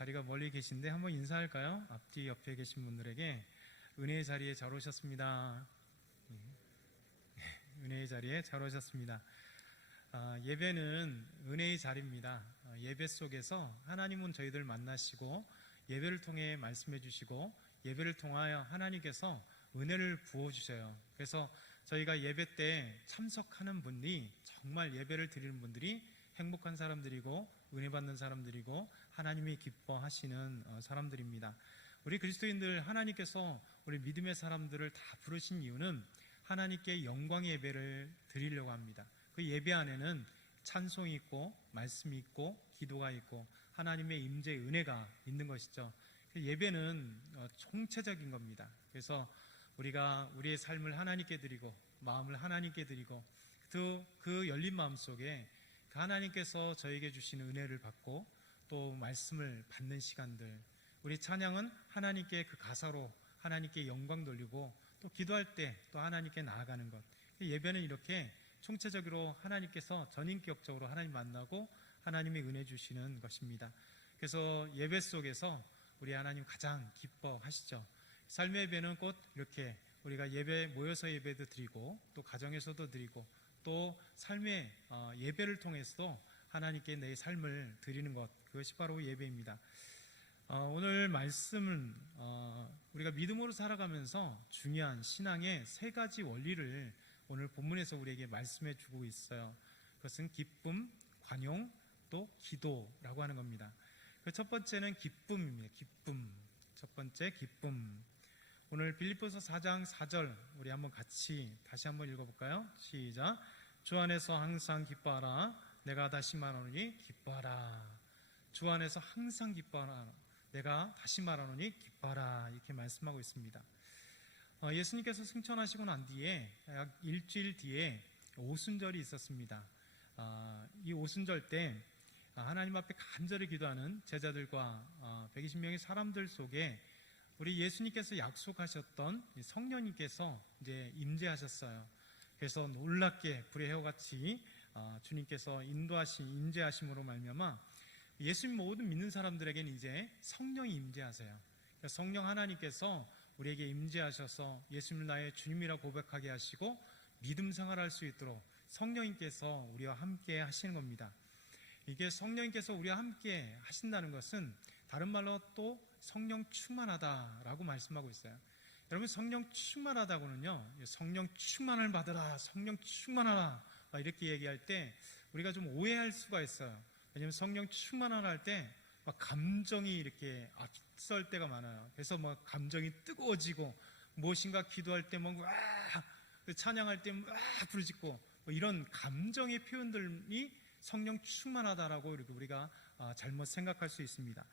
자리가 멀리 계신데 한번 인사할까요? 앞뒤 옆에 계신 분들에게 은혜의 자리에 잘 오셨습니다. 은혜의 자리에 잘 오셨습니다. 예배는 은혜의 자리입니다. 예배 속에서 하나님은 저희들 만나시고 예배를 통해 말씀해 주시고 예배를 통하여 하나님께서 은혜를 부어주셔요. 그래서 저희가 예배 때 참석하는 분이 정말 예배를 드리는 분들이 행복한 사람들이고 은혜 받는 사람들이고 하나님이 기뻐하시는 사람들입니다. 우리 그리스도인들 하나님께서 우리 믿음의 사람들을 다 부르신 이유는 하나님께 영광의 예배를 드리려고 합니다. 그 예배 안에는 찬송이 있고 말씀이 있고 기도가 있고 하나님의 임재의 은혜가 있는 것이죠. 예배는 총체적인 겁니다. 그래서 우리가 우리의 삶을 하나님께 드리고 마음을 하나님께 드리고 그 열린 마음 속에 하나님께서 저에게 주시는 은혜를 받고 또 말씀을 받는 시간들, 우리 찬양은 하나님께 그 가사로 하나님께 영광 돌리고 또 기도할 때 또 하나님께 나아가는 것. 예배는 이렇게 총체적으로 하나님께서 전인격적으로 하나님 만나고 하나님의 은혜 주시는 것입니다. 그래서 예배 속에서 우리 하나님 가장 기뻐하시죠. 삶의 예배는 곧 이렇게 우리가 예배 모여서 예배도 드리고 또 가정에서도 드리고 또 삶의 예배를 통해서도 하나님께 내 삶을 드리는 것, 그것이 바로 예배입니다. 오늘 말씀은 우리가 믿음으로 살아가면서 중요한 신앙의 세 가지 원리를 오늘 본문에서 우리에게 말씀해 주고 있어요. 그것은 기쁨, 관용, 또 기도라고 하는 겁니다. 그 첫 번째는 기쁨입니다. 기쁨. 첫 번째 기쁨. 오늘 빌립보서 4장 4절 우리 한번 같이 다시 한번 읽어볼까요? 시작. 주 안에서 항상 기뻐하라. 내가 다시 말하노니 기뻐하라. 주 안에서 항상 기뻐하라. 내가 다시 말하노니 기뻐하라. 이렇게 말씀하고 있습니다. 예수님께서 승천하시고 난 뒤에 약 일주일 뒤에 오순절이 있었습니다. 이 오순절 때 하나님 앞에 간절히 기도하는 제자들과 120명의 사람들 속에 우리 예수님께서 약속하셨던 성령님께서 이제 임재하셨어요. 그래서 놀랍게 불의 해와 같이 주님께서 임재하심으로 말미암아 예수님 모든 믿는 사람들에게는 이제 성령이 임재하세요. 성령 하나님께서 우리에게 임재하셔서 예수님을 나의 주님이라 고백하게 하시고 믿음 생활할 수 있도록 성령님께서 우리와 함께 하시는 겁니다. 이게 성령님께서 우리와 함께 하신다는 것은 다른 말로 또 성령 충만하다라고 말씀하고 있어요. 여러분, 성령 충만하다고는요, 성령 충만을 받으라, 성령 충만하라 이렇게 얘기할 때 우리가 좀 오해할 수가 있어요. 왜냐하면 성령 충만하라 할 때 막 감정이 이렇게 앞설 때가 많아요. 그래서 막 감정이 뜨거워지고 무엇인가 기도할 때 막 찬양할 때 막 부르짖고 이런 감정의 표현들이 성령 충만하다라고 우리가 잘못 생각할 수 있습니다.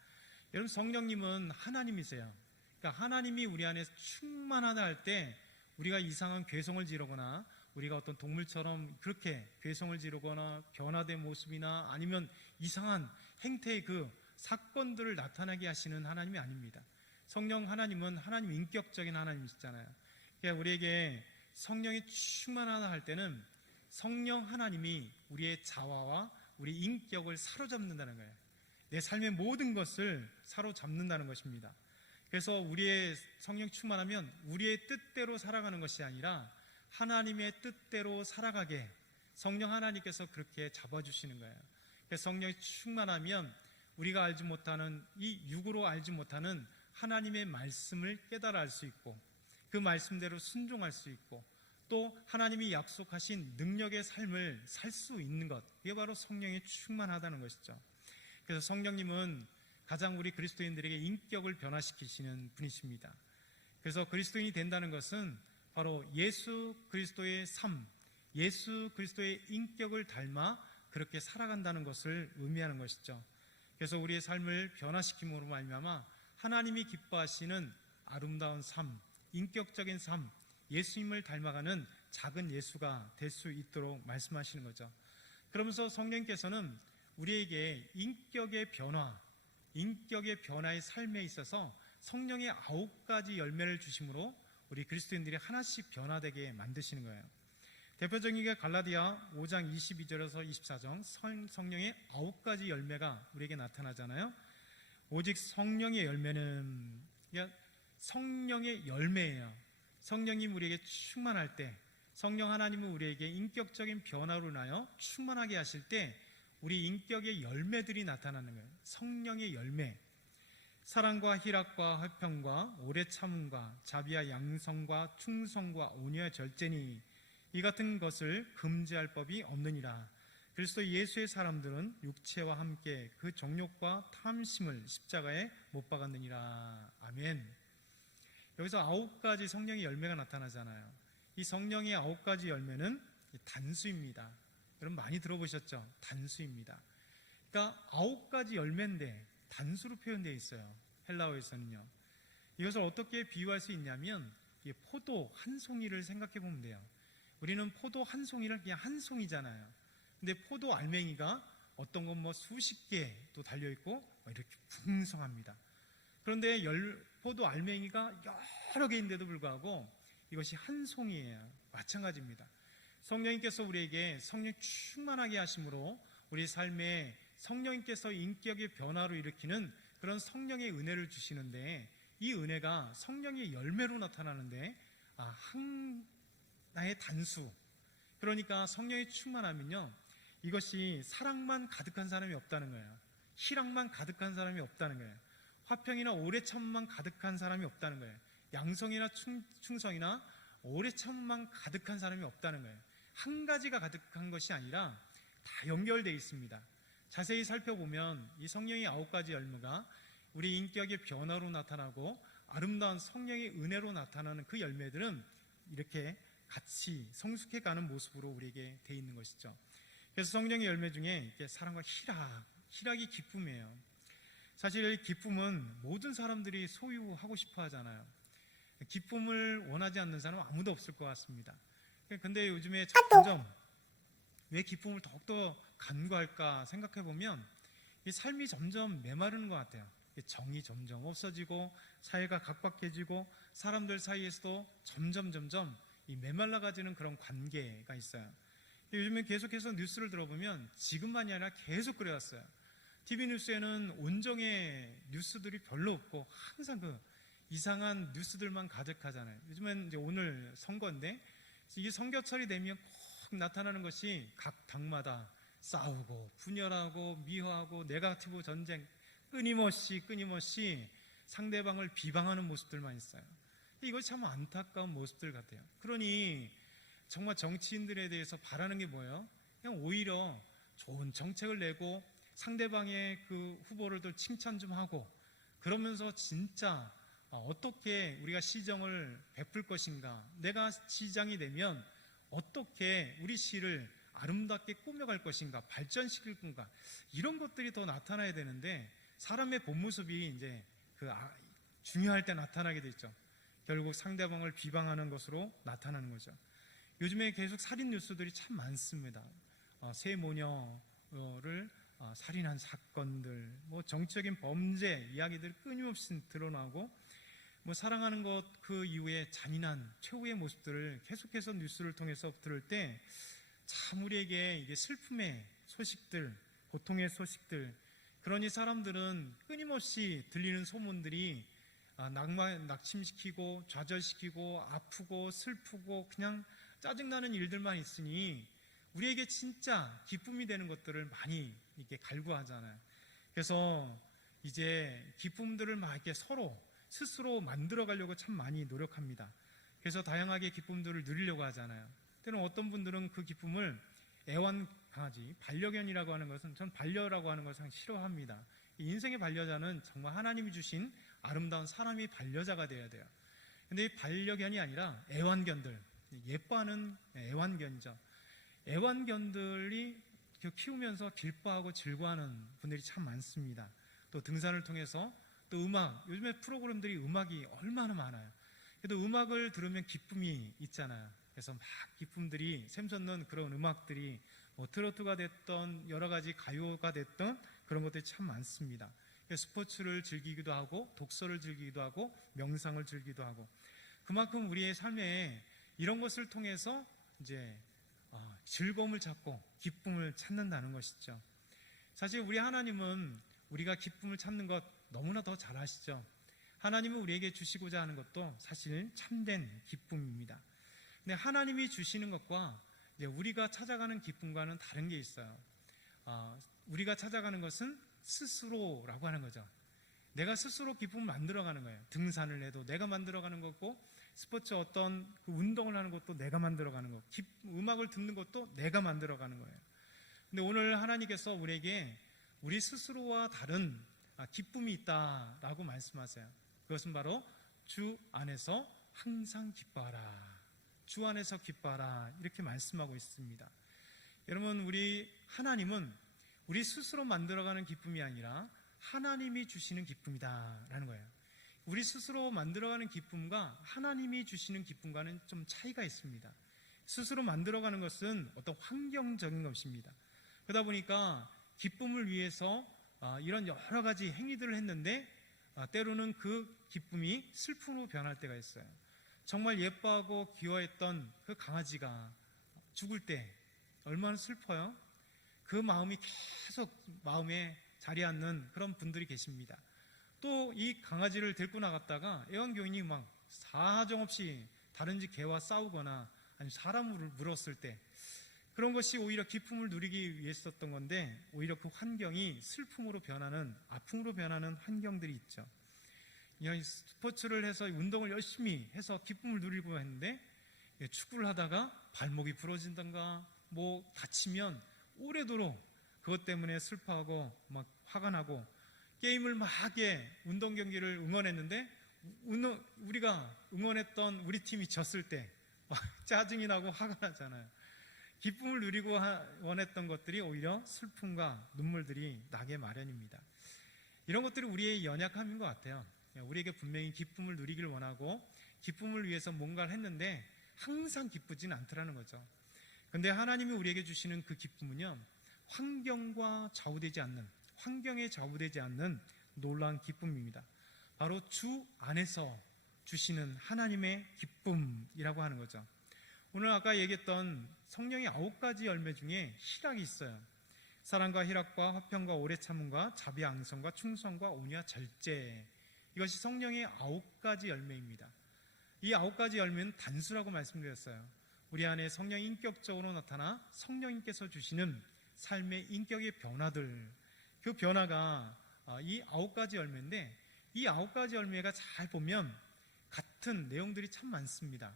여러분, 성령님은 하나님이세요. 그러니까 하나님이 우리 안에 충만하다 할 때 우리가 이상한 괴성을 지르거나 우리가 어떤 동물처럼 그렇게 괴성을 지르거나 변화된 모습이나 아니면 이상한 행태의 그 사건들을 나타나게 하시는 하나님이 아닙니다. 성령 하나님은 하나님 인격적인 하나님이시잖아요. 그러니까 우리에게 성령이 충만하다 할 때는 성령 하나님이 우리의 자화와 우리 인격을 사로잡는다는 거예요. 내 삶의 모든 것을 사로잡는다는 것입니다. 그래서 우리의 성령 충만하면 우리의 뜻대로 살아가는 것이 아니라 하나님의 뜻대로 살아가게 성령 하나님께서 그렇게 잡아주시는 거예요. 그래서 성령이 충만하면 우리가 알지 못하는 이 육으로 알지 못하는 하나님의 말씀을 깨달아 알 수 있고 그 말씀대로 순종할 수 있고 또 하나님이 약속하신 능력의 삶을 살 수 있는 것, 이게 바로 성령이 충만하다는 것이죠. 그래서 성령님은 가장 우리 그리스도인들에게 인격을 변화시키시는 분이십니다. 그래서 그리스도인이 된다는 것은 바로 예수 그리스도의 삶, 예수 그리스도의 인격을 닮아 그렇게 살아간다는 것을 의미하는 것이죠. 그래서 우리의 삶을 변화시킴으로 말미암아 하나님이 기뻐하시는 아름다운 삶, 인격적인 삶, 예수님을 닮아가는 작은 예수가 될 수 있도록 말씀하시는 거죠. 그러면서 성령께서는 우리에게 인격의 변화의 삶에 있어서 성령의 9가지 열매를 주심으로 우리 그리스도인들이 하나씩 변화되게 만드시는 거예요. 대표적인 게 갈라디아 5장 22절에서 24절 성령의 9가지 열매가 우리에게 나타나잖아요. 오직 성령의 열매는 그냥 성령의 열매예요. 성령이 우리에게 충만할 때, 성령 하나님은 우리에게 인격적인 변화로 인하여 충만하게 하실 때 우리 인격의 열매들이 나타나는 거예요. 성령의 열매. 사랑과 희락과 화평과 오래 참음과 자비와 양성과 충성과 온유와 절제니 이 같은 것을 금지할 법이 없느니라. 그리스도 예수의 사람들은 육체와 함께 그 정욕과 탐심을 십자가에 못 박았느니라. 아멘. 여기서 9가지 성령의 열매가 나타나잖아요. 이 성령의 9가지 열매는 단수입니다. 여러분 많이 들어보셨죠? 단수입니다. 그러니까 9가지 열매인데 단수로 표현되어 있어요. 헬라어에서는요. 이것을 어떻게 비유할 수 있냐면 포도 한 송이를 생각해 보면 돼요. 우리는 포도 한 송이를 그냥 한 송이잖아요. 근데 포도 알맹이가 어떤 건 뭐 수십 개도 달려있고 이렇게 풍성합니다. 그런데 포도 알맹이가 여러 개인데도 불구하고 이것이 한 송이예요. 마찬가지입니다. 성령님께서 우리에게 성령 충만하게 하심으로 우리 삶에 성령님께서 인격의 변화로 일으키는 그런 성령의 은혜를 주시는데 이 은혜가 성령의 열매로 나타나는데 하나의 단수. 그러니까 성령이 충만하면요, 이것이 사랑만 가득한 사람이 없다는 거예요. 희락만 가득한 사람이 없다는 거예요. 화평이나 오래 참음만 가득한 사람이 없다는 거예요. 양성이나 충성이나 오래 참음만 가득한 사람이 없다는 거예요. 한 가지가 가득한 것이 아니라 다 연결되어 있습니다. 자세히 살펴보면 이 성령의 9가지 열매가 우리 인격의 변화로 나타나고 아름다운 성령의 은혜로 나타나는 그 열매들은 이렇게 같이 성숙해가는 모습으로 우리에게 되어 있는 것이죠. 그래서 성령의 열매 중에 사랑과 희락이 기쁨이에요. 사실 기쁨은 모든 사람들이 소유하고 싶어 하잖아요. 기쁨을 원하지 않는 사람은 아무도 없을 것 같습니다. 근데 요즘에 점점 왜 기쁨을 더욱더 간구할까 생각해 보면 이 삶이 점점 메마르는 것 같아요. 정이 점점 없어지고 사회가 각박해지고 사람들 사이에서도 점점 이 메말라가지는 그런 관계가 있어요. 요즘에 계속해서 뉴스를 들어보면 지금만이 아니라 계속 그래왔어요. TV 뉴스에는 온정의 뉴스들이 별로 없고 항상 그 이상한 뉴스들만 가득하잖아요. 요즘엔 이제 오늘 선거인데 이게 선거철이 되면 꼭 나타나는 것이 각 당마다 싸우고 분열하고 미화하고 네거티브 전쟁, 끊임없이 상대방을 비방하는 모습들만 있어요. 이것이 참 안타까운 모습들 같아요. 그러니 정말 정치인들에 대해서 바라는 게 뭐예요? 그냥 오히려 좋은 정책을 내고 상대방의 그 후보를 또 칭찬 좀 하고 그러면서 진짜 어떻게 우리가 시정을 베풀 것인가, 내가 시장이 되면 어떻게 우리 시를 아름답게 꾸며갈 것인가, 발전시킬 건가, 이런 것들이 더 나타나야 되는데 사람의 본 모습이 이제 중요할 때 나타나게 되죠. 결국 상대방을 비방하는 것으로 나타나는 거죠. 요즘에 계속 살인 뉴스들이 참 많습니다. 새 모녀를 살인한 사건들, 뭐 정치적인 범죄 이야기들 끊임없이 드러나고, 뭐 사랑하는 것 그 이후에 잔인한 최후의 모습들을 계속해서 뉴스를 통해서 들을 때 참 우리에게 이게 슬픔의 소식들, 고통의 소식들, 그러니 사람들은 끊임없이 들리는 소문들이 낙심시키고 좌절시키고 아프고 슬프고 그냥 짜증나는 일들만 있으니 우리에게 진짜 기쁨이 되는 것들을 많이 이렇게 갈구하잖아요. 그래서 이제 기쁨들을 막 이렇게 서로 스스로 만들어 가려고 참 많이 노력합니다. 그래서 다양하게 기쁨들을 누리려고 하잖아요. 때는 어떤 분들은 그 기쁨을 애완강아지, 반려견이라고 하는 것은, 전 반려라고 하는 것을 싫어합니다. 인생의 반려자는 정말 하나님이 주신 아름다운 사람이 반려자가 되어야 돼요. 근데 이 반려견이 아니라 애완견들, 예뻐하는 애완견이죠. 애완견들이 키우면서 기뻐하고 즐거워하는 분들이 참 많습니다. 또 등산을 통해서 또 음악, 요즘에 프로그램들이 음악이 얼마나 많아요. 그래도 음악을 들으면 기쁨이 있잖아요. 그래서 막 기쁨들이 샘솟는 그런 음악들이 뭐 트로트가 됐던 여러 가지 가요가 됐던 그런 것들이 참 많습니다. 스포츠를 즐기기도 하고 독서를 즐기기도 하고 명상을 즐기기도 하고, 그만큼 우리의 삶에 이런 것을 통해서 이제 즐거움을 찾고 기쁨을 찾는다는 것이죠. 사실 우리 하나님은 우리가 기쁨을 찾는 것 너무나 더 잘 아시죠? 하나님은 우리에게 주시고자 하는 것도 사실 참된 기쁨입니다. 근데 하나님이 주시는 것과 이제 우리가 찾아가는 기쁨과는 다른 게 있어요. 우리가 찾아가는 것은 스스로라고 하는 거죠. 내가 스스로 기쁨을 만들어가는 거예요. 등산을 해도 내가 만들어가는 거고, 스포츠 어떤 그 운동을 하는 것도 내가 만들어가는 거고, 음악을 듣는 것도 내가 만들어가는 거예요. 근데 오늘 하나님께서 우리에게 우리 스스로와 다른 기쁨이 있다라고 말씀하세요. 그것은 바로 주 안에서 항상 기뻐하라, 주 안에서 기뻐하라, 이렇게 말씀하고 있습니다. 여러분, 우리 하나님은 우리 스스로 만들어가는 기쁨이 아니라 하나님이 주시는 기쁨이다라는 거예요. 우리 스스로 만들어가는 기쁨과 하나님이 주시는 기쁨과는 좀 차이가 있습니다. 스스로 만들어가는 것은 어떤 환경적인 것입니다. 그러다 보니까 기쁨을 위해서 이런 여러 가지 행위들을 했는데 때로는 그 기쁨이 슬픔으로 변할 때가 있어요. 정말 예뻐하고 귀여워했던 그 강아지가 죽을 때 얼마나 슬퍼요? 그 마음이 계속 마음에 자리 앉는 그런 분들이 계십니다. 또 이 강아지를 데리고 나갔다가 애완교인이 막 사정없이 다른 집 개와 싸우거나 아니면 사람을 물었을 때, 그런 것이 오히려 기쁨을 누리기 위해서였던 건데 오히려 그 환경이 슬픔으로 변하는, 아픔으로 변하는 환경들이 있죠. 스포츠를 해서 운동을 열심히 해서 기쁨을 누리고 했는데 축구를 하다가 발목이 부러진던가 뭐 다치면 오래도록 그것 때문에 슬퍼하고 막 화가 나고, 게임을 막 하게 운동 경기를 응원했는데 우리가 응원했던 우리 팀이 졌을 때 막 짜증이 나고 화가 나잖아요. 기쁨을 누리고 원했던 것들이 오히려 슬픔과 눈물들이 나게 마련입니다. 이런 것들이 우리의 연약함인 것 같아요. 우리에게 분명히 기쁨을 누리기를 원하고 기쁨을 위해서 뭔가를 했는데 항상 기쁘진 않더라는 거죠. 근데 하나님이 우리에게 주시는 그 기쁨은요, 환경에 좌우되지 않는 놀라운 기쁨입니다. 바로 주 안에서 주시는 하나님의 기쁨이라고 하는 거죠. 오늘 아까 얘기했던 성령의 9가지 열매 중에 희락이 있어요. 사랑과 희락과 화평과 오래 참음과 자비 앙성과 충성과 온유와 절제, 이것이 성령의 9가지 열매입니다. 이 9가지 열매는 단수라고 말씀드렸어요. 우리 안에 성령이 인격적으로 나타나 성령님께서 주시는 삶의 인격의 변화들, 그 변화가 이 9가지 열매인데, 이 9가지 열매가 잘 보면 같은 내용들이 참 많습니다.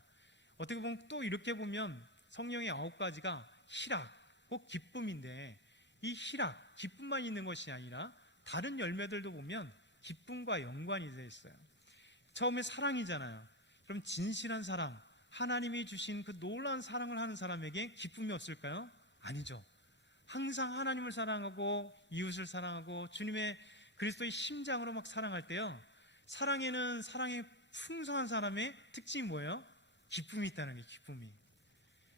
어떻게 보면 또 이렇게 보면 성령의 9가지가 희락, 꼭 기쁨인데, 이 희락, 기쁨만 있는 것이 아니라 다른 열매들도 보면 기쁨과 연관이 되어 있어요. 처음에 사랑이잖아요. 그럼 진실한 사랑, 하나님이 주신 그 놀라운 사랑을 하는 사람에게 기쁨이 없을까요? 아니죠. 항상 하나님을 사랑하고 이웃을 사랑하고 주님의 그리스도의 심장으로 막 사랑할 때요, 사랑에는 사랑의 풍성한 사람의 특징이 뭐예요? 기쁨이 있다는 게, 기쁨이.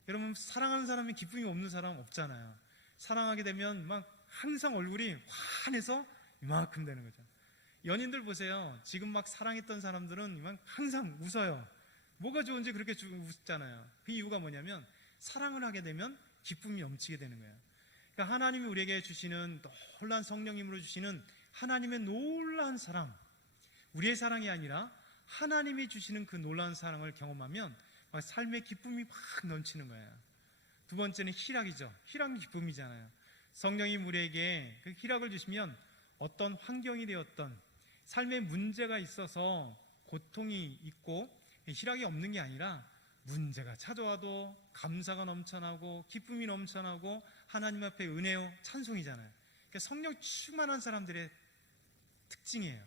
여러분, 사랑하는 사람이 기쁨이 없는 사람 없잖아요. 사랑하게 되면 막 항상 얼굴이 환해서 이만큼 되는 거죠. 연인들 보세요. 지금 막 사랑했던 사람들은 막 항상 웃어요. 뭐가 좋은지 그렇게 웃잖아요. 그 이유가 뭐냐면 사랑을 하게 되면 기쁨이 넘치게 되는 거예요. 그러니까 하나님이 우리에게 주시는 놀라운 성령님으로 주시는 하나님의 놀라운 사랑, 우리의 사랑이 아니라 하나님이 주시는 그 놀라운 사랑을 경험하면 막 삶의 기쁨이 막 넘치는 거예요. 두 번째는 희락이죠. 희락은 기쁨이잖아요. 성령님 우리에게 그 희락을 주시면 어떤 환경이 되었던 삶의 문제가 있어서 고통이 있고 희락이 없는 게 아니라 문제가 찾아와도 감사가 넘쳐나고 기쁨이 넘쳐나고 하나님 앞에 은혜요 찬송이잖아요. 그러니까 성령 충만한 사람들의 특징이에요.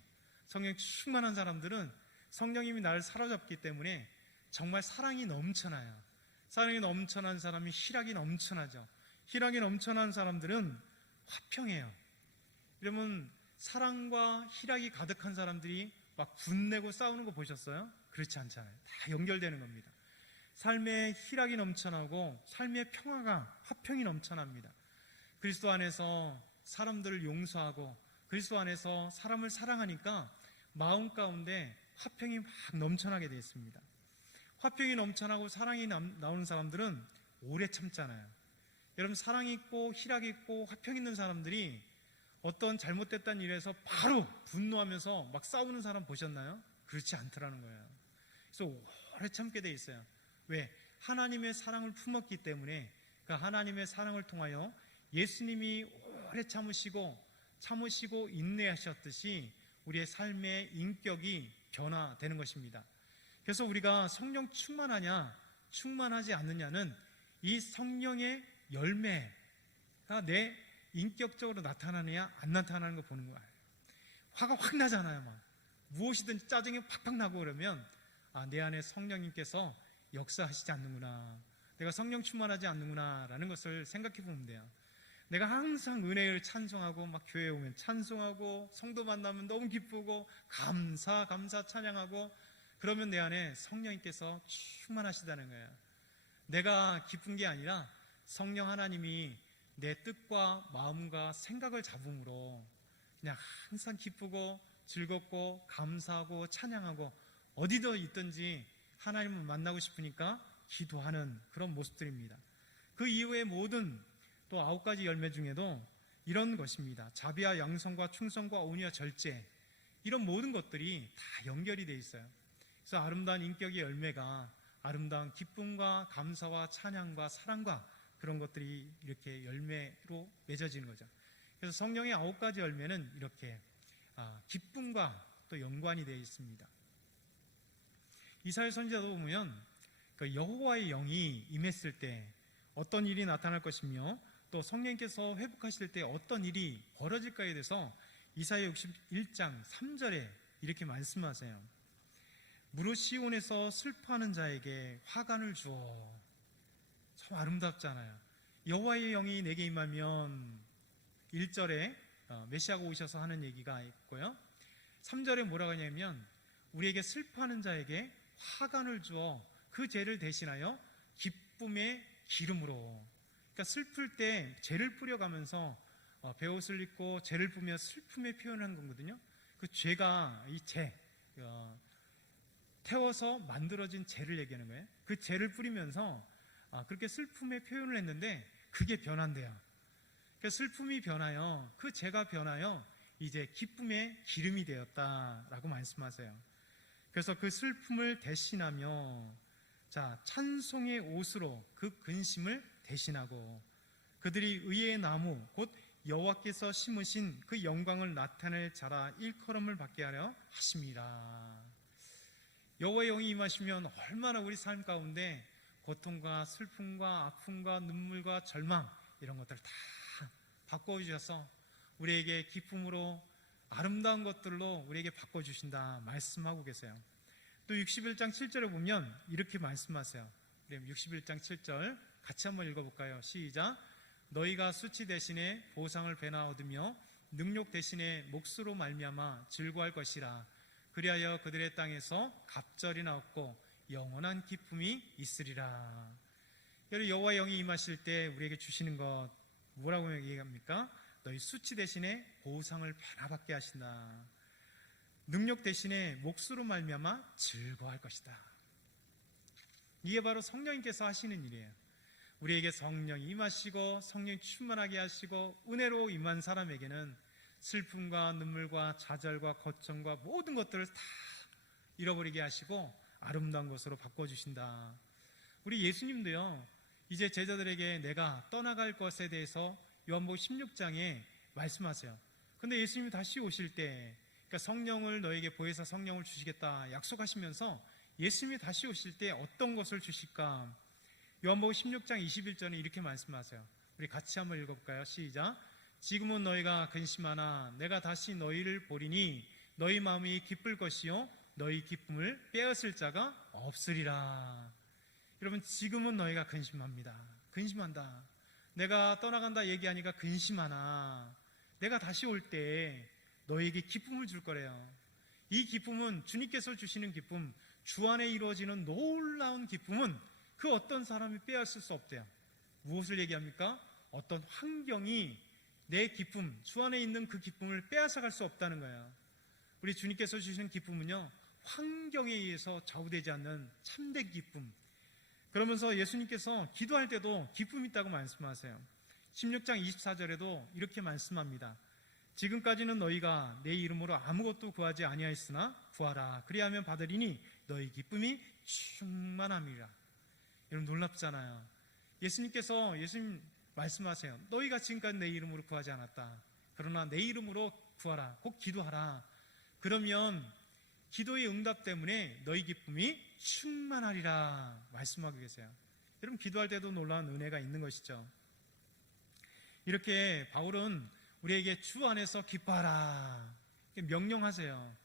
성령 충만한 사람들은 성령님이 나를 사로잡기 때문에 정말 사랑이 넘쳐나요. 사랑이 넘쳐난 사람이 희락이 넘쳐나죠. 희락이 넘쳐난 사람들은 화평해요. 여러분, 사랑과 희락이 가득한 사람들이 막 분내고 싸우는 거 보셨어요? 그렇지 않잖아요. 다 연결되는 겁니다. 삶의 희락이 넘쳐나고 삶의 평화가, 화평이 넘쳐납니다. 그리스도 안에서 사람들을 용서하고 그리스도 안에서 사람을 사랑하니까 마음 가운데 화평이 막 넘쳐나게 되어 있습니다. 화평이 넘쳐나고 사랑이 나오는 사람들은 오래 참잖아요. 여러분, 사랑이 있고 희락이 있고 화평 있는 사람들이 어떤 잘못됐다는 일에서 바로 분노하면서 막 싸우는 사람 보셨나요? 그렇지 않더라는 거예요. 그래서 오래 참게 돼 있어요. 왜? 하나님의 사랑을 품었기 때문에, 그 하나님의 사랑을 통하여 예수님이 오래 참으시고 인내하셨듯이 우리의 삶의 인격이 변화되는 것입니다. 그래서 우리가 성령 충만하냐 충만하지 않느냐는 이 성령의 열매가 내 인격적으로 나타나느냐 안 나타나는 거 보는 거예요. 화가 확 나잖아요. 막 무엇이든 짜증이 팍팍 나고 그러면 내 안에 성령님께서 역사하시지 않는구나, 내가 성령 충만하지 않는구나 라는 것을 생각해 보면 돼요. 내가 항상 은혜를 찬송하고 막 교회에 오면 찬송하고 성도 만나면 너무 기쁘고 감사 찬양하고 그러면 내 안에 성령님께서 충만하시다는 거예요. 내가 기쁜 게 아니라 성령 하나님이 내 뜻과 마음과 생각을 잡음으로 그냥 항상 기쁘고 즐겁고 감사하고 찬양하고 어디도 있든지 하나님을 만나고 싶으니까 기도하는 그런 모습들입니다. 그 이후의 모든 또 9가지 열매 중에도 이런 것입니다. 자비와 양성과 충성과 온유와 절제, 이런 모든 것들이 다 연결이 되어 있어요. 그래서 아름다운 인격의 열매가 아름다운 기쁨과 감사와 찬양과 사랑과 그런 것들이 이렇게 열매로 맺어지는 거죠. 그래서 성령의 9가지 열매는 이렇게 기쁨과 또 연관이 되어 있습니다. 이사야 선지자도 보면 여호와의 영이 임했을 때 어떤 일이 나타날 것이며 또 성령께서 회복하실 때 어떤 일이 벌어질까에 대해서 이사야 61장 3절에 이렇게 말씀하세요. 무릇 시온에서 슬퍼하는 자에게 화관을 주어. 참 아름답잖아요. 여호와의 영이 내게 임하면 1절에 메시아가 오셔서 하는 얘기가 있고요, 3절에 뭐라고 하냐면 우리에게 슬퍼하는 자에게 화관을 주어 그 죄를 대신하여 기쁨의 기름으로. 그러니까 슬플 때 죄를 뿌려가면서 베옷을 입고 죄를 뿌며 슬픔의 표현을 한 거거든요. 그 죄가 이 죄, 태워서 만들어진 죄를 얘기하는 거예요. 그 죄를 뿌리면서 그렇게 슬픔의 표현을 했는데 그게 변한대요. 그러니까 슬픔이 변하여 그 죄가 변하여 이제 기쁨의 기름이 되었다라고 말씀하세요. 그래서 그 슬픔을 대신하며 찬송의 옷으로 그 근심을 대신하고 그들이 의의 나무 곧 여호와께서 심으신 그 영광을 나타낼 자라 일컬음을 받게 하려 하심이라. 여호와의 영이 임하시면 얼마나 우리 삶 가운데 고통과 슬픔과 아픔과 눈물과 절망 이런 것들 다 바꿔주셔서 우리에게 기쁨으로 아름다운 것들로 우리에게 바꿔주신다 말씀하고 계세요. 또 61장 7절에 보면 이렇게 말씀하세요. 61장 7절 같이 한번 읽어볼까요? 시작. 너희가 수치 대신에 보상을 배나 얻으며 능욕 대신에 몫으로 말미암아 즐거워할 것이라. 그리하여 그들의 땅에서 갑절이나 얻고 영원한 기쁨이 있으리라. 여호와의 영이 임하실 때 우리에게 주시는 것 뭐라고 얘기합니까? 너희 수치 대신에 보상을 변화받게 하신다. 능력 대신에 몫으로 말미암아 즐거워할 것이다. 이게 바로 성령님께서 하시는 일이에요. 우리에게 성령이 임하시고 성령이 충만하게 하시고 은혜로 임한 사람에게는 슬픔과 눈물과 좌절과 고통과 모든 것들을 다 잃어버리게 하시고 아름다운 것으로 바꿔주신다. 우리 예수님도요, 이제 제자들에게 내가 떠나갈 것에 대해서 요한복음 16장에 말씀하세요. 근데 예수님이 다시 오실 때, 그러니까 성령을 너에게 보혜사 성령을 주시겠다 약속하시면서 예수님이 다시 오실 때 어떤 것을 주실까? 요한복음 16장 21절에 이렇게 말씀하세요. 우리 같이 한번 읽어볼까요? 시작. 지금은 너희가 근심하나 내가 다시 너희를 보리니 너희 마음이 기쁠 것이요 너희 기쁨을 빼앗을 자가 없으리라. 여러분, 지금은 너희가 근심한다. 내가 떠나간다 얘기하니까 근심하나 내가 다시 올 때 너희에게 기쁨을 줄 거래요. 이 기쁨은 주님께서 주시는 기쁨, 주 안에 이루어지는 놀라운 기쁨은 그 어떤 사람이 빼앗을 수 없대요. 무엇을 얘기합니까? 어떤 환경이 내 기쁨, 주 안에 있는 그 기쁨을 빼앗아갈 수 없다는 거예요. 우리 주님께서 주시는 기쁨은요, 환경에 의해서 좌우되지 않는 참된 기쁨. 그러면서 예수님께서 기도할 때도 기쁨이 있다고 말씀하세요. 16장 24절에도 이렇게 말씀합니다. 지금까지는 너희가 내 이름으로 아무것도 구하지 아니하였으나 구하라 그리하면 받으리니 너희 기쁨이 충만함이라. 여러분 놀랍잖아요. 예수님 말씀하세요. 너희가 지금까지 내 이름으로 구하지 않았다. 그러나 내 이름으로 구하라. 꼭 기도하라. 그러면 기도의 응답 때문에 너희 기쁨이 충만하리라 말씀하고 계세요. 여러분 기도할 때도 놀라운 은혜가 있는 것이죠. 이렇게 바울은 우리에게 주 안에서 기뻐하라 명령하세요.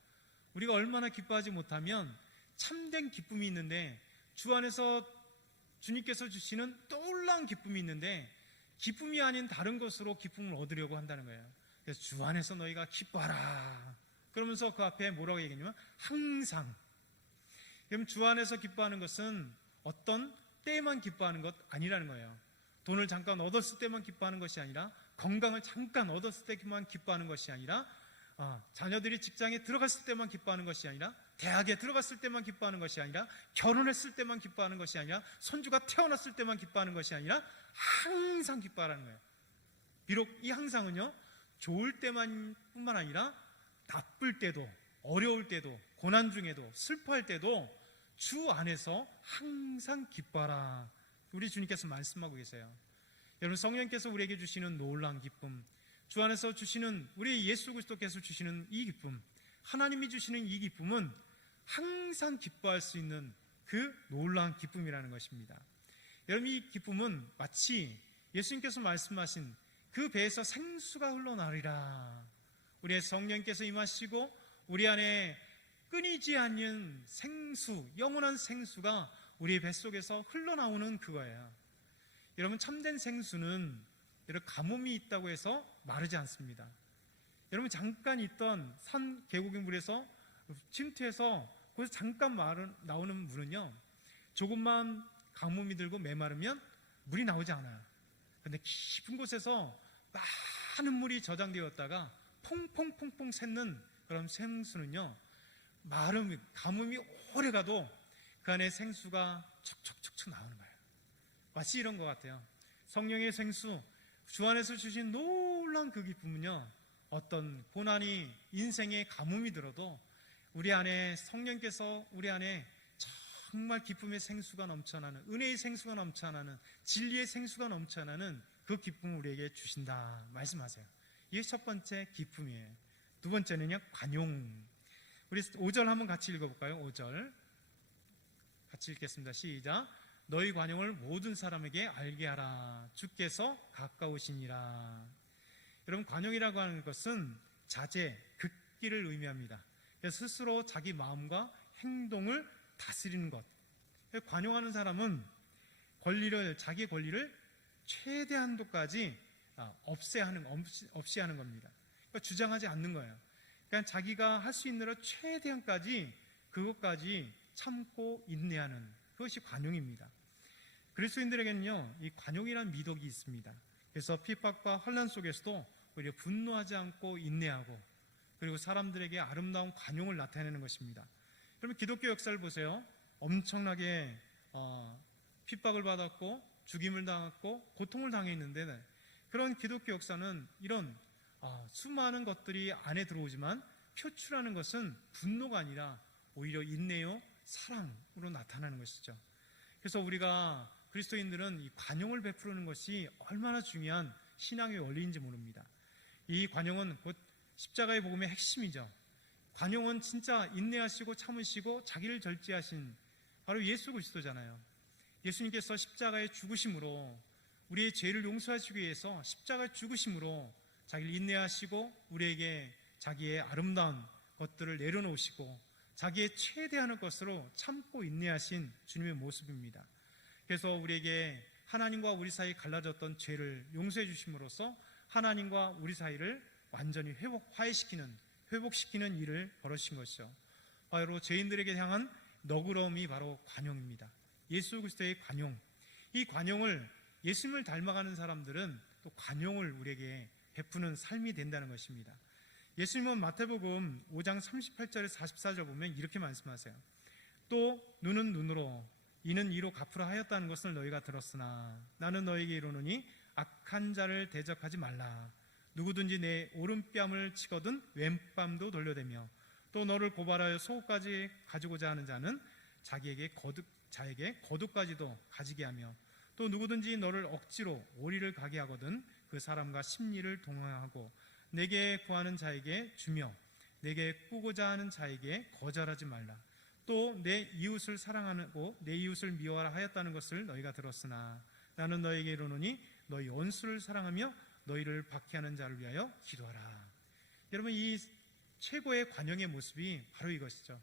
우리가 얼마나 기뻐하지 못하면 참된 기쁨이 있는데 주 안에서 주님께서 주시는 놀라운 기쁨이 있는데 기쁨이 아닌 다른 것으로 기쁨을 얻으려고 한다는 거예요. 그래서 주 안에서 너희가 기뻐하라 그러면서 그 앞에 뭐라고 얘기했냐면 항상. 그럼 주 안에서 기뻐하는 것은 어떤 때만 기뻐하는 것 아니라는 거예요. 돈을 잠깐 얻었을 때만 기뻐하는 것이 아니라, 건강을 잠깐 얻었을 때만 기뻐하는 것이 아니라, 자녀들이 직장에 들어갔을 때만 기뻐하는 것이 아니라, 대학에 들어갔을 때만 기뻐하는 것이 아니라, 결혼했을 때만 기뻐하는 것이 아니라, 손주가 태어났을 때만 기뻐하는 것이 아니라 항상 기뻐하라는 거예요. 비록 이 항상은요 좋을 때만 뿐만 아니라 나쁠 때도, 어려울 때도, 고난 중에도, 슬퍼할 때도 주 안에서 항상 기뻐하라 우리 주님께서 말씀하고 계세요. 여러분 성령께서 우리에게 주시는 놀라운 기쁨, 주 안에서 주시는 우리 예수 그리스도께서 주시는 이 기쁨, 하나님이 주시는 이 기쁨은 항상 기뻐할 수 있는 그 놀라운 기쁨이라는 것입니다. 여러분 이 기쁨은 마치 예수님께서 말씀하신 그 배에서 생수가 흘러나리라. 우리의 성령께서 임하시고 우리 안에 끊이지 않는 생수, 영원한 생수가 우리의 뱃속에서 흘러나오는 그거예요. 여러분 참된 생수는 여러분 가뭄이 있다고 해서 마르지 않습니다. 여러분 잠깐 있던 산 계곡의 물에서 침투해서 거기서 잠깐 나오는 물은요 조금만 가뭄이 들고 메마르면 물이 나오지 않아요. 그런데 깊은 곳에서 많은 물이 저장되었다가 퐁퐁퐁퐁 샜는 그런 생수는요 가뭄이 오래 가도 그 안에 생수가 척척척척 나오는 거예요. 마치 이런 것 같아요. 성령의 생수, 주 안에서 주신 놀라운 그 기쁨은요 어떤 고난이 인생의 가뭄이 들어도 우리 안에 성령께서 우리 안에 정말 기쁨의 생수가 넘쳐나는, 은혜의 생수가 넘쳐나는, 진리의 생수가 넘쳐나는 그 기쁨을 우리에게 주신다 말씀하세요. 이게 첫 번째 기쁨이에요. 두 번째는요 관용. 우리 5절 한번 같이 읽어볼까요? 5절 같이 읽겠습니다. 시작. 너희 관용을 모든 사람에게 알게 하라. 주께서 가까우시니라. 여러분 관용이라고 하는 것은 자제, 극기를 의미합니다. 그래서 스스로 자기 마음과 행동을 다스리는 것. 관용하는 사람은 자기 권리를 최대한도까지 없이 하는 겁니다. 그러니까 주장하지 않는 거예요. 그러니까 자기가 할 수 있는 대로 최대한까지 그것까지 참고 인내하는 그것이 관용입니다. 그리스도인들에게는요 이 관용이라는 미덕이 있습니다. 그래서 핍박과 환난 속에서도 오히려 분노하지 않고 인내하고, 그리고 사람들에게 아름다운 관용을 나타내는 것입니다. 그러면 기독교 역사를 보세요. 엄청나게 핍박을 받았고 죽임을 당했고 고통을 당했는데, 그런 기독교 역사는 이런 수많은 것들이 안에 들어오지만 표출하는 것은 분노가 아니라 오히려 인내요 사랑으로 나타나는 것이죠. 그래서 우리가 그리스도인들은 이 관용을 베푸는 것이 얼마나 중요한 신앙의 원리인지 모릅니다. 이 관용은 곧 십자가의 복음의 핵심이죠. 관용은 진짜 인내하시고 참으시고 자기를 절제하신 바로 예수 그리스도잖아요. 예수님께서 십자가의 죽으심으로 우리의 죄를 용서하시기 위해서 십자가의 죽으심으로 자기를 인내하시고 우리에게 자기의 아름다운 것들을 내려놓으시고 자기의 최대한의 것으로 참고 인내하신 주님의 모습입니다. 그래서 우리에게 하나님과 우리 사이 갈라졌던 죄를 용서해 주심으로써 하나님과 우리 사이를 완전히 회복시키는 일을 벌이신 것이죠. 바로 죄인들에게 향한 너그러움이 바로 관용입니다. 예수 그리스도의 관용. 이 관용을, 예수님을 닮아가는 사람들은 또 관용을 우리에게 베푸는 삶이 된다는 것입니다. 예수님은 마태복음 5장 38절에 44절 보면 이렇게 말씀하세요. 또 눈은 눈으로 이는 이로 갚으라 하였다는 것을 너희가 들었으나 나는 너희에게 이르노니 악한 자를 대적하지 말라. 누구든지 내 오른뺨을 치거든 왼뺨도 돌려대며 또 너를 고발하여 소까지 가지고자 하는 자는 자에게 거두까지도 가지게 하며 또 누구든지 너를 억지로 오리를 가게 하거든 그 사람과 심리를 동행하고 내게 구하는 자에게 주며 내게 꾸고자 하는 자에게 거절하지 말라. 또 내 이웃을 사랑하고 내 이웃을 미워하라 하였다는 것을 너희가 들었으나 나는 너에게 이르노니 너희 원수를 사랑하며 너희를 박해하는 자를 위하여 기도하라. 여러분, 이 최고의 관용의 모습이 바로 이것이죠.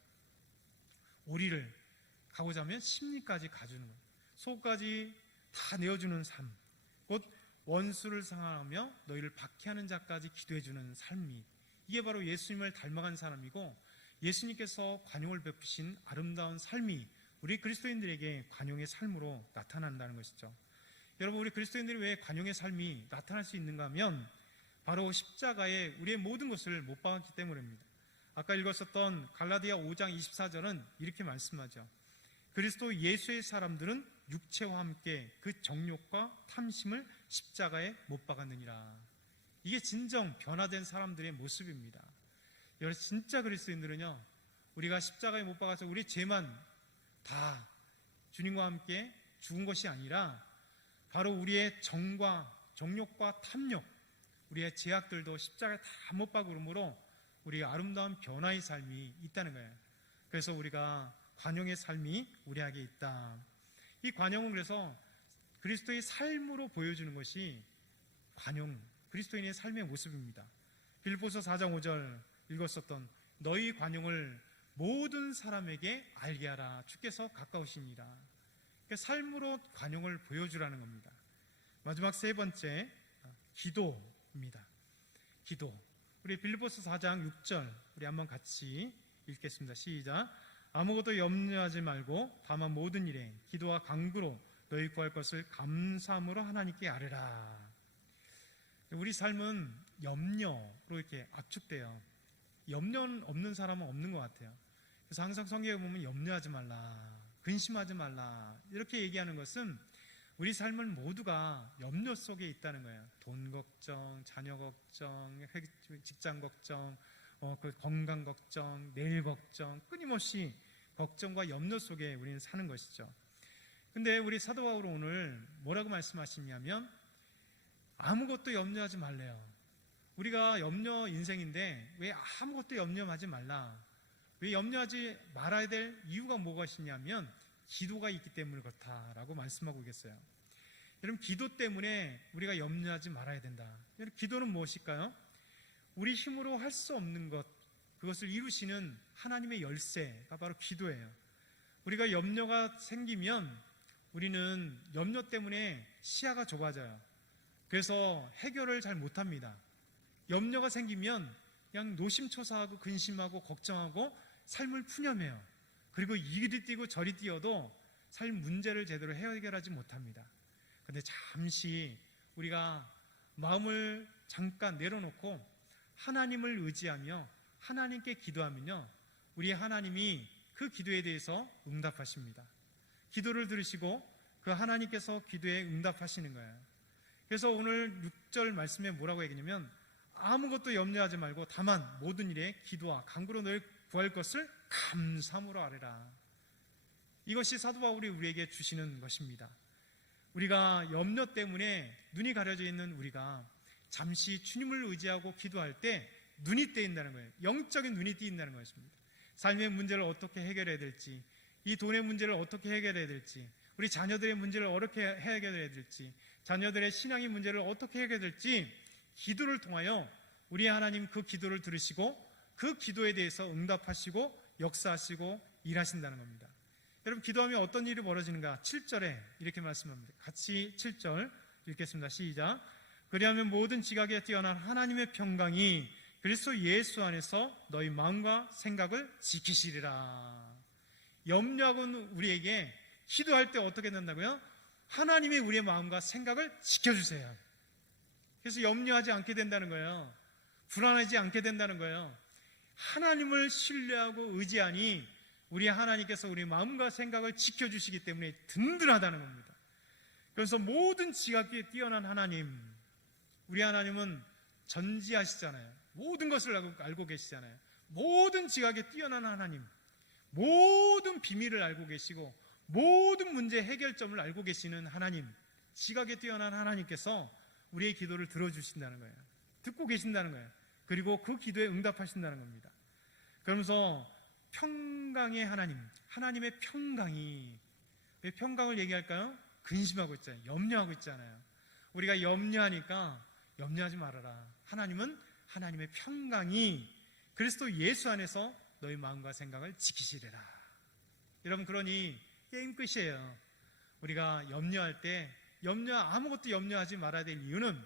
오리를 가고자 하면 심리까지 가주는 것, 속까지 다 내어주는 삶, 곧 원수를 사랑하며 너희를 박해하는 자까지 기도해주는 삶이, 이게 바로 예수님을 닮아간 사람이고 예수님께서 관용을 베푸신 아름다운 삶이 우리 그리스도인들에게 관용의 삶으로 나타난다는 것이죠. 여러분, 우리 그리스도인들이 왜 관용의 삶이 나타날 수 있는가 하면 바로 십자가에 우리의 모든 것을 못 박았기 때문입니다. 아까 읽었었던 갈라디아 5장 24절은 이렇게 말씀하죠. 그리스도 예수의 사람들은 육체와 함께 그 정욕과 탐심을 십자가에 못 박았느니라. 이게 진정 변화된 사람들의 모습입니다. 여러분, 진짜 그리스도인들은요, 우리가 십자가에 못 박아서 우리 죄만 다 주님과 함께 죽은 것이 아니라 바로 우리의 정욕과 탐욕, 우리의 죄악들도 십자가에 다 못 박음으로 우리의 아름다운 변화의 삶이 있다는 거예요. 그래서 우리가 관용의 삶이 우리에게 있다. 이 관용은 그래서 그리스도의 삶으로 보여주는 것이 관용, 그리스도인의 삶의 모습입니다. 빌립보서 4장 5절 읽었었던 너희 관용을 모든 사람에게 알게 하라. 주께서 가까우십니다. 그러니까 삶으로 관용을 보여주라는 겁니다. 마지막 세 번째, 기도입니다. 기도. 우리 빌립보서 4장 6절 우리 한번 같이 읽겠습니다. 시작. 아무것도 염려하지 말고 다만 모든 일에 기도와 간구로 너희 구할 것을 감사함으로 하나님께 아뢰라. 우리 삶은 염려로 이렇게 압축돼요. 염려 없는 사람은 없는 것 같아요. 그래서 항상 성경에 보면 염려하지 말라, 근심하지 말라 이렇게 얘기하는 것은 우리 삶은 모두가 염려 속에 있다는 거예요. 돈 걱정, 자녀 걱정, 직장 걱정, 그 건강 걱정, 내일 걱정, 끊임없이 걱정과 염려 속에 우리는 사는 것이죠. 근데 우리 사도 바울은 오늘 뭐라고 말씀하시냐면 아무것도 염려하지 말래요. 우리가 염려 인생인데 왜 아무것도 염려하지 말라? 왜 염려하지 말아야 될 이유가 무엇이냐면 기도가 있기 때문에 그렇다라고 말씀하고 계세요. 여러분, 기도 때문에 우리가 염려하지 말아야 된다. 여러분, 기도는 무엇일까요? 우리 힘으로 할 수 없는 것, 그것을 이루시는 하나님의 열쇠가 바로 기도예요. 우리가 염려가 생기면 우리는 염려 때문에 시야가 좁아져요. 그래서 해결을 잘 못합니다. 염려가 생기면 그냥 노심초사하고 근심하고 걱정하고 삶을 푸념해요. 그리고 이리 뛰고 저리 뛰어도 삶 문제를 제대로 해결하지 못합니다. 그런데 잠시 우리가 마음을 잠깐 내려놓고 하나님을 의지하며 하나님께 기도하면요, 우리 하나님이 그 기도에 대해서 응답하십니다. 기도를 들으시고 그 하나님께서 기도에 응답하시는 거예요. 그래서 오늘 6절 말씀에 뭐라고 얘기냐면 아무것도 염려하지 말고 다만 모든 일에 기도와 간구로 너희 구할 것을 감사함으로 아뢰라. 이것이 사도 바울이 우리에게 주시는 것입니다. 우리가 염려 때문에 눈이 가려져 있는 우리가 잠시 주님을 의지하고 기도할 때 눈이 떼인다는 거예요. 영적인 눈이 띄인다는 것입니다. 삶의 문제를 어떻게 해결해야 될지, 이 돈의 문제를 어떻게 해결해야 될지, 우리 자녀들의 문제를 어떻게 해결해야 될지, 자녀들의 신앙의 문제를 어떻게 해결해야 될지 기도를 통하여 우리 하나님 그 기도를 들으시고 그 기도에 대해서 응답하시고 역사하시고 일하신다는 겁니다. 여러분, 기도하면 어떤 일이 벌어지는가? 7절에 이렇게 말씀합니다. 같이 7절 읽겠습니다. 시작. 그리하면 모든 지각에 뛰어난 하나님의 평강이 그리스도 예수 안에서 너희 마음과 생각을 지키시리라. 염려하고는 우리에게 기도할 때 어떻게 된다고요? 하나님이 우리의 마음과 생각을 지켜주세요. 그래서 염려하지 않게 된다는 거예요. 불안하지 않게 된다는 거예요. 하나님을 신뢰하고 의지하니 우리 하나님께서 우리 마음과 생각을 지켜주시기 때문에 든든하다는 겁니다. 그래서 모든 지각에 뛰어난 하나님, 우리 하나님은 전지하시잖아요. 모든 것을 알고 계시잖아요. 모든 지각에 뛰어난 하나님, 모든 비밀을 알고 계시고 모든 문제 해결점을 알고 계시는 하나님, 지각에 뛰어난 하나님께서 우리의 기도를 들어주신다는 거예요. 듣고 계신다는 거예요. 그리고 그 기도에 응답하신다는 겁니다. 그러면서 평강의 하나님, 하나님의 평강이, 왜 평강을 얘기할까요? 근심하고 있잖아요. 염려하고 있잖아요. 우리가 염려하니까 염려하지 말아라. 하나님은 하나님의 평강이 그리스도 예수 안에서 너희 마음과 생각을 지키시리라. 여러분, 그러니 게임 끝이에요. 우리가 염려할 때 아무것도 염려하지 말아야 될 이유는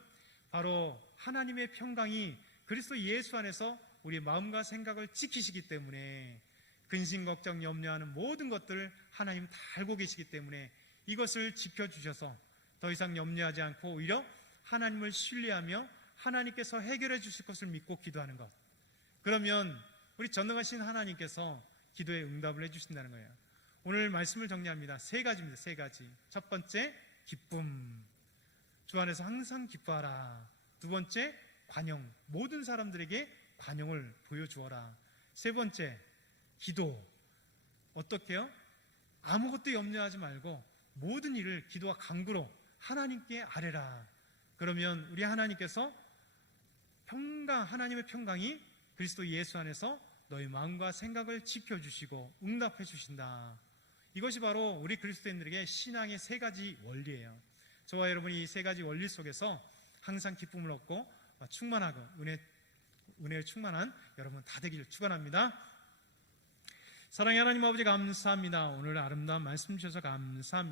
바로 하나님의 평강이 그리스도 예수 안에서 우리 마음과 생각을 지키시기 때문에, 근심, 걱정, 염려하는 모든 것들을 하나님 다 알고 계시기 때문에 이것을 지켜주셔서 더 이상 염려하지 않고 오히려 하나님을 신뢰하며 하나님께서 해결해 주실 것을 믿고 기도하는 것. 그러면 우리 전능하신 하나님께서 기도에 응답을 해주신다는 거예요. 오늘 말씀을 정리합니다. 3가지입니다. 3가지. 첫 번째, 기쁨. 주 안에서 항상 기뻐하라. 두 번째, 관용. 모든 사람들에게 관용을 보여주어라. 세 번째, 기도. 어떻게 해요? 아무것도 염려하지 말고 모든 일을 기도와 간구로 하나님께 아뢰라. 그러면 우리 하나님께서 하나님의 평강이 그리스도 예수 안에서 너희 마음과 생각을 지켜주시고 응답해 주신다. 이것이 바로 우리 그리스도인들에게 신앙의 3가지 원리예요. 저와 여러분이 이 3가지 원리 속에서 항상 기쁨을 얻고 충만하고 은혜에 충만한 여러분 다 되기를 축원합니다. 사랑의 하나님 아버지, 감사합니다. 오늘 아름다운 말씀 주셔서 감사합니다.